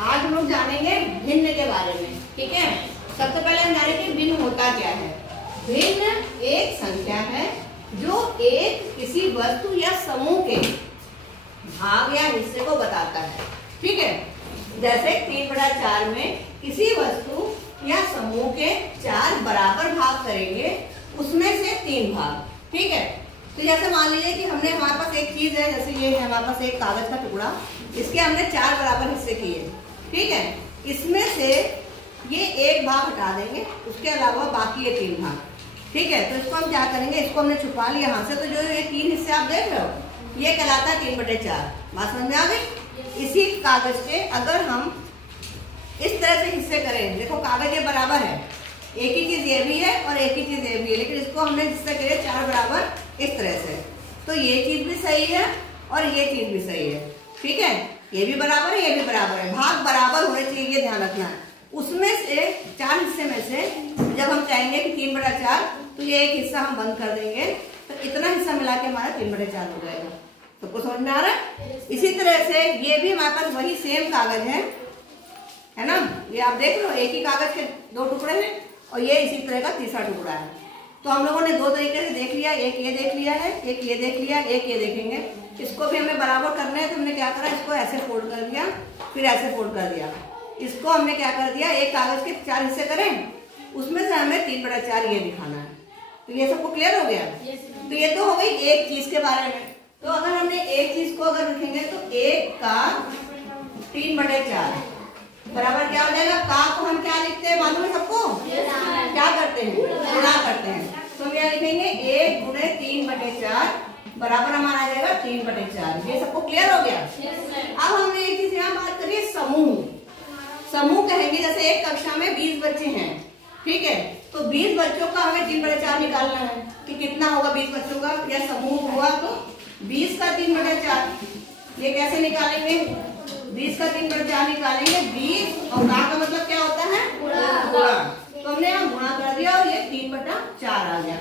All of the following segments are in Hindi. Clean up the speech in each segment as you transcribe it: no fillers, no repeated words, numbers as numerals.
आज हम लोग जानेंगे भिन्न के बारे में। ठीक है, सबसे पहले हम जानेंगे भिन्न होता क्या है। भिन्न एक संख्या है जो एक किसी वस्तु या समूह के भाग या हिस्से को बताता है। ठीक है, जैसे 3/4 में किसी वस्तु या समूह के 4 बराबर भाग करेंगे, उसमें से 3 भाग। ठीक है, तो जैसे मान लीजिए कि हमने हमारे पास एक चीज है, जैसे ये है हमारे पास एक कागज का टुकड़ा, इसके हमने 4 बराबर हिस्से किए। ठीक है, इसमें से ये एक भाग हटा देंगे, उसके अलावा बाकी ये 3 भाग। ठीक है, तो इसको हम क्या करेंगे, इसको हमने छुपा लिया यहाँ से, तो जो ये 3 हिस्से आप देख रहे हो ये कहलाता है 3/4। बात समझ में आ गई। इसी कागज के अगर हम इस तरह से हिस्से करें, देखो कागज ये बराबर है, एक ही चीज ये भी है और एक ही चीज ये भी है, लेकिन इसको हमने हिस्से करे 4 बराबर इस तरह से, तो ये चीज भी सही है और ये चीज भी सही है। ठीक है, ये भी बराबर है, ये भी बराबर है, भाग बराबर होने चाहिए, ये ध्यान रखना है। उसमें से 4 हिस्से में से जब हम कहेंगे कि 3/4, तो ये एक हिस्सा हम बंद कर देंगे, तो इतना हिस्सा मिला के हमारा 3/4 हो जाएगा। सबको समझ में आ रहा है। इसी तरह से ये भी हमारे पास वही सेम कागज है ना, ये आप देख लो, एक ही कागज के 2 टुकड़े हैं और ये इसी तरह का तीसरा टुकड़ा है। तो हम लोगों ने 2 तरीके से देख लिया, एक ये देख लिया है, एक ये देख लिया, एक ये देखेंगे। इसको भी हमें बराबर करना है, तो हमने क्या करा, इसको ऐसे फोल्ड कर दिया, फिर ऐसे फोल्ड कर दिया। इसको हमने क्या कर दिया, एक कागज के 4 हिस्से करें, उसमें से हमें 3/4 ये दिखाना है। तो ये सबको क्लियर हो गया। तो ये तो हो गई एक चीज के बारे में। तो अगर हमने एक चीज को अगर लिखेंगे तो 1 का 3/4 बराबर क्या हो जाएगा। का को हम क्या लिखते हैं मालूम है सबको, क्या करते हैं, गुणा करते हैं। तो क्या लिखेंगे, 1 × 3/4 बराबर हमारा आ जाएगा 3/4। ये सबको क्लियर हो गया। अब हमने एक चीज यहाँ बात करिए, समूह। समूह कहेंगे जैसे एक कक्षा में 20 बच्चे हैं। ठीक है, तो 20 बच्चों का हमें 3/4 निकालना है कि कितना होगा 20 बच्चों का, या समूह हुआ तो 20 का 3/4। ये कैसे निकालेंगे, 20 का 3/4 निकालेंगे, 20 और का मतलब क्या होता है, गुणा। तो हमने यहाँ गुणा कर दिया और ये 3/4 आ गया।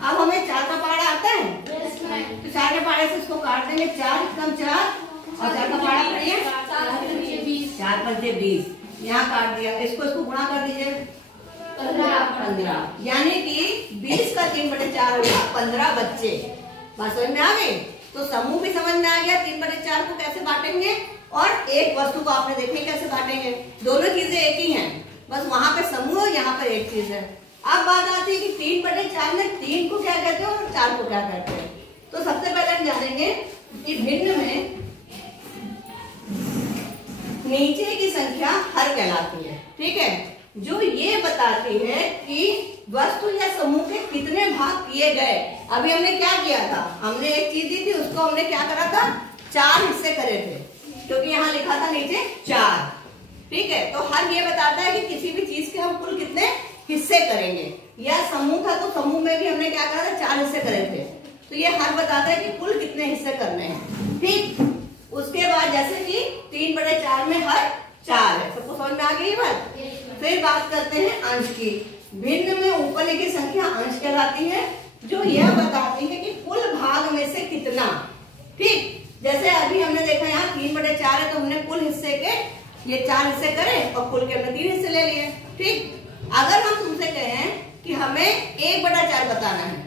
अब हमें 4 का पहाड़ा आता है, तो 4 के पहाड़े से इसको काट देंगे, 4 कम 4 और 4 का पहाड़ा करिए 4 × 20, यहाँ काट दिया, इसको गुणा कर दीजिए 15, यानी कि 20 का 3/4 होगा 15 बच्चे। बात समझ में आ गई। तो समूह भी समझ में आ गया, 3/4 को कैसे बांटेंगे, और एक वस्तु को आपने देखे कैसे बांटेंगे। दोनों चीजें एक ही हैं, बस वहां पे समूह और यहाँ पर एक चीज है। अब बात आती है कि 3/4 में 3 को क्या कहते हैं और 4 को क्या कहते हैं। तो सबसे पहले हम जानेंगे कि भिन्न में नीचे की संख्या हर कहलाती है। ठीक है, जो ये बताती है कि वस्तु या समूह के कितने भाग किए गए। अभी हमने क्या किया था, हमने एक चीज दी थी, उसको हमने क्या करा था, 4 हिस्से करे थे, क्योंकि यहाँ लिखा था नीचे 4। ठीक है, तो हर ये बताता है कि किसी भी चीज के हम कुल कितने हिस्से करेंगे। या समूह था तो समूह में भी हमने क्या करा था, 4 हिस्से करे थे, तो ये हर बताता है कि कुल कितने हिस्से करने हैं। ठीक, उसके बाद जैसे कि 3/4 में हर 4 है, सबको समझ में आ गई बात। फिर बात करते हैं अंश की। भिन्न में ऊपर लिखी संख्या अंश कहलाती है, जो यह बताती है कि कुल भाग में से कितना। ठीक, जैसे अभी हमने देखा यहाँ 3/4 है, तो हमने कुल हिस्से के ये 4 हिस्से करें और कुल के हमने 3 हिस्से ले लिए। ठीक, अगर हम तुमसे कहें कि हमें 1/4 बताना है,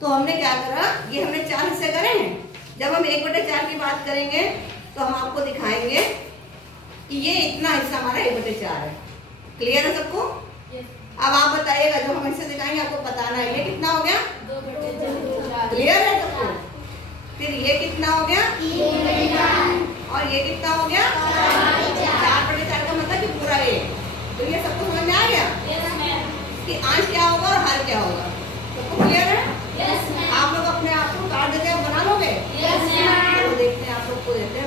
तो हमने क्या करा, ये हमने 4 हिस्से करे हैं। जब हम 1/4 की बात करेंगे तो हम आपको दिखाएंगे कि ये इतना हिस्सा हमारा 1/4 है। क्लियर है सबको। अब आप बताइएगा, जो हम हिस्से दिखाएंगे आपको बताना है, ये कितना हो गया, 2/4। क्लियर है सबको। फिर ये कितना हो गया, 3/4, और ये कितना हो गया, 4/4 का मतलब कि पूरा ये। तो ये सबको समझ में आ गया कि अंश क्या होगा और हर क्या होगा। सबको क्लियर है। आप लोग अपने आप को काट देते हैं, बना लोगे। तो देखते हैं आप लोग को देते हैं।